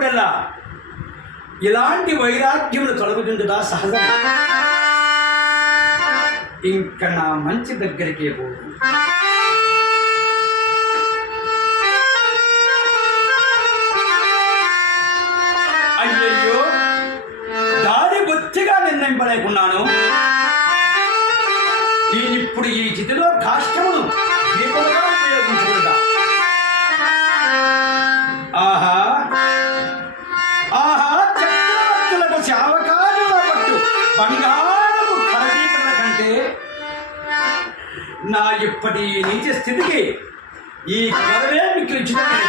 వచ్చినప్పుడల్లా ఇలాంటి వైరాగ్యములు కలుగుతుందా సహజం. ఇంకా నా మంచి దగ్గరికే పోదు. అయ్యయ్యో, దారి బొత్తిగా నిర్ణయింపలేకున్నాను. నేనిప్పుడు ఈ జితిలో కాష్టమును దీపముగా ఉపయోగించకూడదా? ఆహా ఆహా, చక్రవర్తులకు శావకారుల పట్టు బంగారము ఖరీదుల కంటే నా ఇప్పటి నీచ స్థితికి ఈ కరవే మిక్కిలించుకున్నది.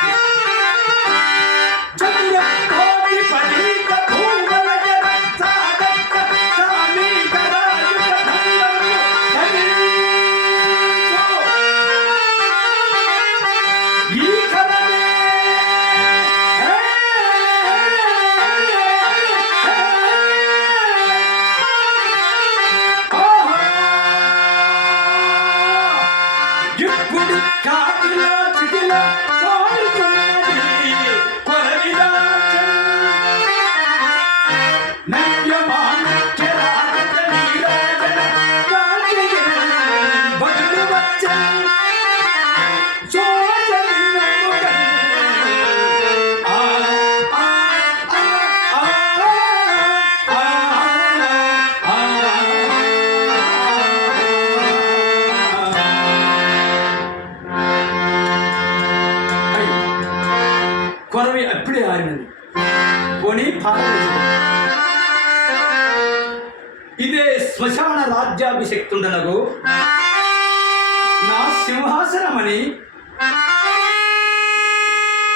కొరవి అప్పుడే ఆరినది. కొని ఇదే శ్మశాన రాజ్యాభిషక్తుండనగు నా సింహాసనమని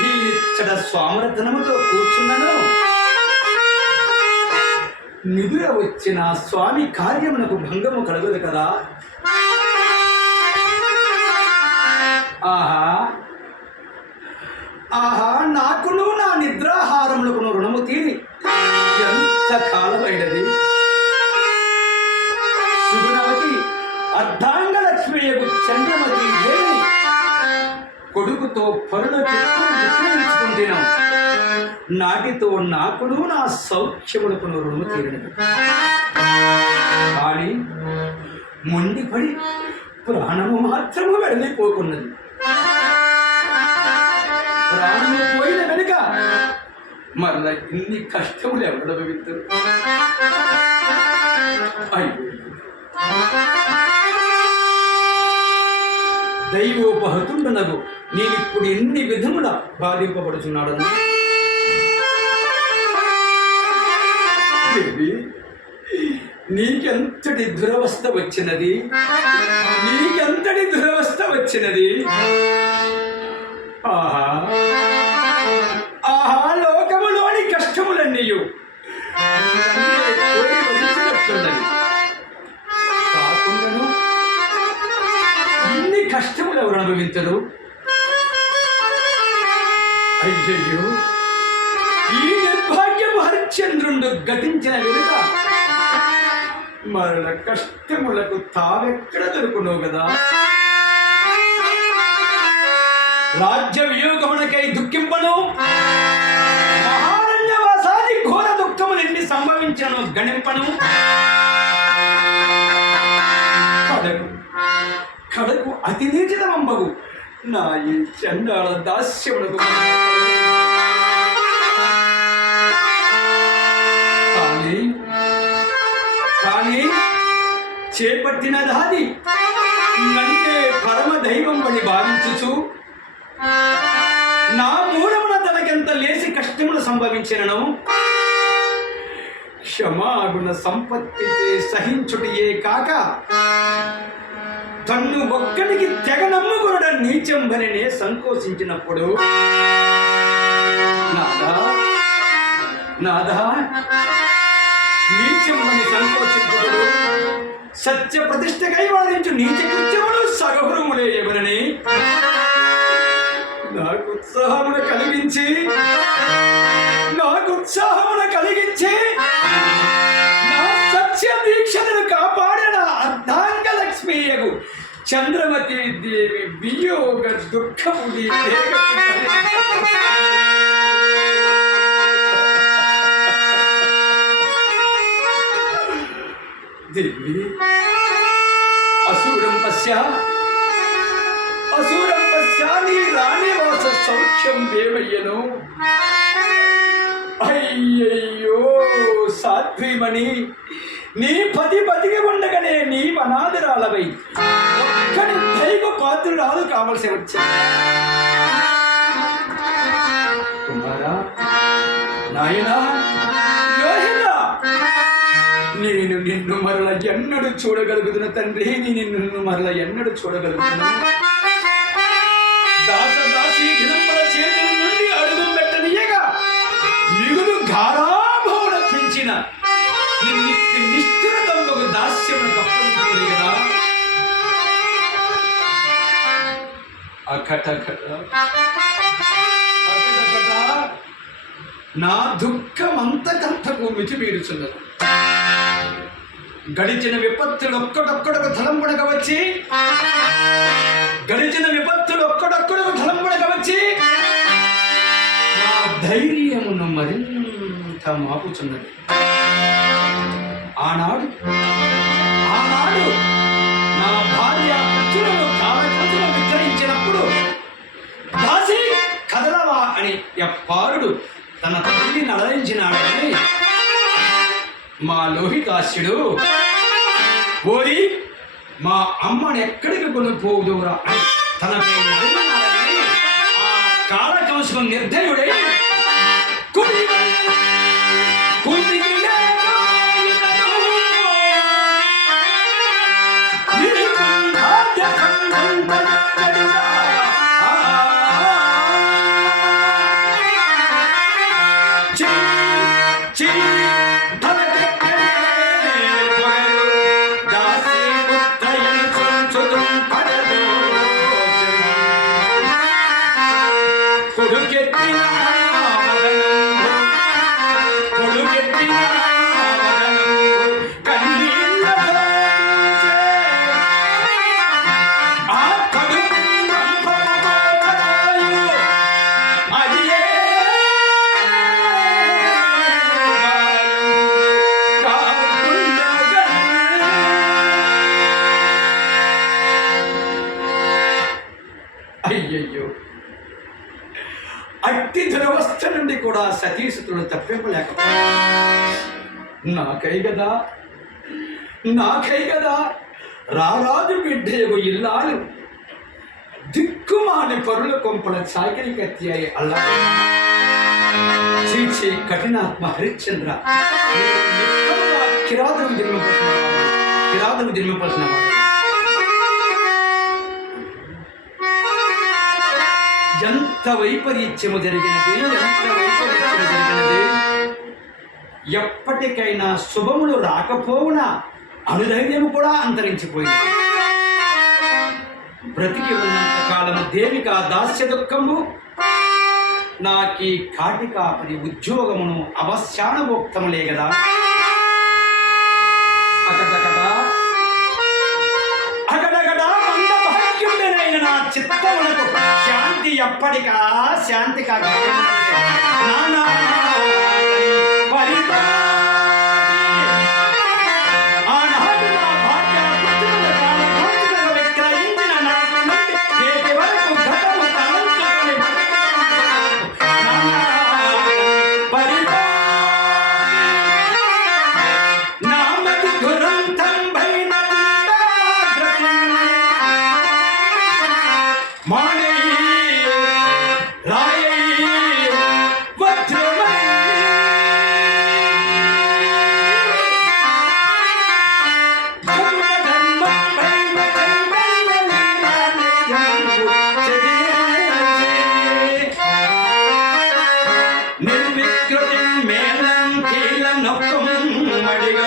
ఈ ఇచ్చట స్వామరతనముతో కూర్చున్నను. నిదుర వచ్చిన స్వామి కార్యమునకు భంగము కలగదు కదా. ఆహా ఆహా, నాకును నా నిద్రాహారములకు రుణము తీరి ఎంత కాలమైనది. సుగుణవతి అర్ధాంగలక్ష్మియకు చంద్రమతి దేవి కొడుకుతో పరుల విక్రయించుకుంటున్నాం. నాటితో నాకును నా సౌఖ్యములకు రుణము తీరినది. కానీ మొండిపడి ప్రాణము మాత్రము వెళ్ళిపోకున్నది. ప్రాణము పోయిన వెనుక మరలా ఇన్ని కష్టములు ఎవరు అనుభవిస్తారు? దైవోపహతుండనగు నేనిప్పుడు ఎన్ని విధముల బాధింపబడుచున్నాడను. నీకెంతటి దురవస్థ వచ్చినది, నీకెంతటి దురవస్థ వచ్చినది. ఆహా ఆహా, లోకములోని కష్టములన్నీయు కాకుండాను ఇన్ని కష్టములు ఎవరు అనుభవించరు? అయ్యయ్యో, ఈ నిర్భాగ్యము హరిశ్చంద్రుడు గతించిన వెనుక మరల కష్టములకు తావెక్కడ దొరుకునో కదా. రాజ్య వియోగమునకై దుఃఖింపను, మహారణ్యవాసాది ఘోర దుఃఖములెన్ని సంభవించను గణింపను. కడకు అతి నీచితమంబగు నా ఈ చండాల దాస్యమునకు కానీ చేపట్టిన దాది నంటే పరమ దైవం అని భావించుచు నా మూలమున తనకెంత లేసి కష్టములు సంభవించినను క్షమాగుణ సంపత్తి సహించుటయే కాక తన్ను ఒక్కడికి తెగ నమ్ముకున్న నీచంబరినే సంకోచించినప్పుడు నాదా నీచంబని సంకోచింపుడు సత్య ప్రతిష్టకై వారించు నీచ కృత్యములు సగౌరములే ఎవరని నాకు ఉత్సాహమును కలిగించి నా సత్య దీక్షను కాపాడిన అర్ధాంగలక్ష్మీయకు చంద్రమతి దేవి వియోగ దుఃఖముడి దేవి అసూరం పశ్యాని రాణివాస సౌఖ్యం దేవయ్యను. అయ్యయ్యో సాధ్వీమణి, నీ పతి బతికి ఉండగానే నీ అనాథరాలవై ఒక్కడి దైవ పాత్రురాలు కావలసి వచ్చింది. కుమారా, నాయనా, నేను నిన్ను మరల ఎన్నడూ చూడగలుగుతున్న తండ్రి, నిన్ను మరల ఎన్నడూ చూడగలుగుతున్నా. దాసదాసీ ఘనముల చేతుల నుండి అడుగు పెట్టనీయగా మిగులు గారాభమున పెంచిన నిత్య నిష్ఠురతమ్మకు దాస్యమును అప్పగించలేదు కదా. అకటకట నా దుఃఖమంతకంతకు మితిమీరుచున్నది. గడిచిన విపత్తులు ఒక్కడొక్కడకు తలంపుడక వచ్చి నా ధైర్యమును మరింత మాపుచున్నది. ఆనాడు నా భార్య పుత్రులను కాలకృతులు విక్రయించినప్పుడు దాసి కదలవా అని ఎప్పారుడు తన తల్లిని అలరించినాడని మా లోహితాస్యుడు ఓరి మా అమ్మని ఎక్కడికి కొనుక్కోదురా అని తనపై నడిపినాడని ఆ కాలకంసుకు నిర్దయుడై అయ్యయ్యో అట్టి దురవస్థ నుండి కూడా సతీసుతుడు తప్పింపలేకపోయాడు. నాకై కదా రారాజు బిడ్డయగు ఇల్లాలు దిక్కుమాని పరుల కొంపల చాకిరి కత్తి అయి అల్లా చీచి కఠినాత్మ హరిశ్చంద్ర, కిరాతము జన్మపరిచిన ఎంత వైపరీత్యము జరిగినది. ఎప్పటికైనా శుభములు రాకపోవునా అనుధైర్యము కూడా అంతరించిపోయింది. బ్రతికి ఉన్నంత కాలము దేవిక దాస్య దుఃఖము, నాకీ కాటికాపరి ఉద్యోగమును అవశ్యానుభోక్తములే కదా. అకటకటా మందభాగ్యుడైన నా చిత్తమునకు శాంతి ఎప్పటికా శాంతి కాక ఆనాడు నా భార్య పుత్రుల కాలకాంతులను విక్రయించిన నాటి నుండి నేటి వరకు గతము తలంచుకొని నామది దురంతం భైన మానే నిర్వికృతి మేళం కీల నొక్కం మడిగ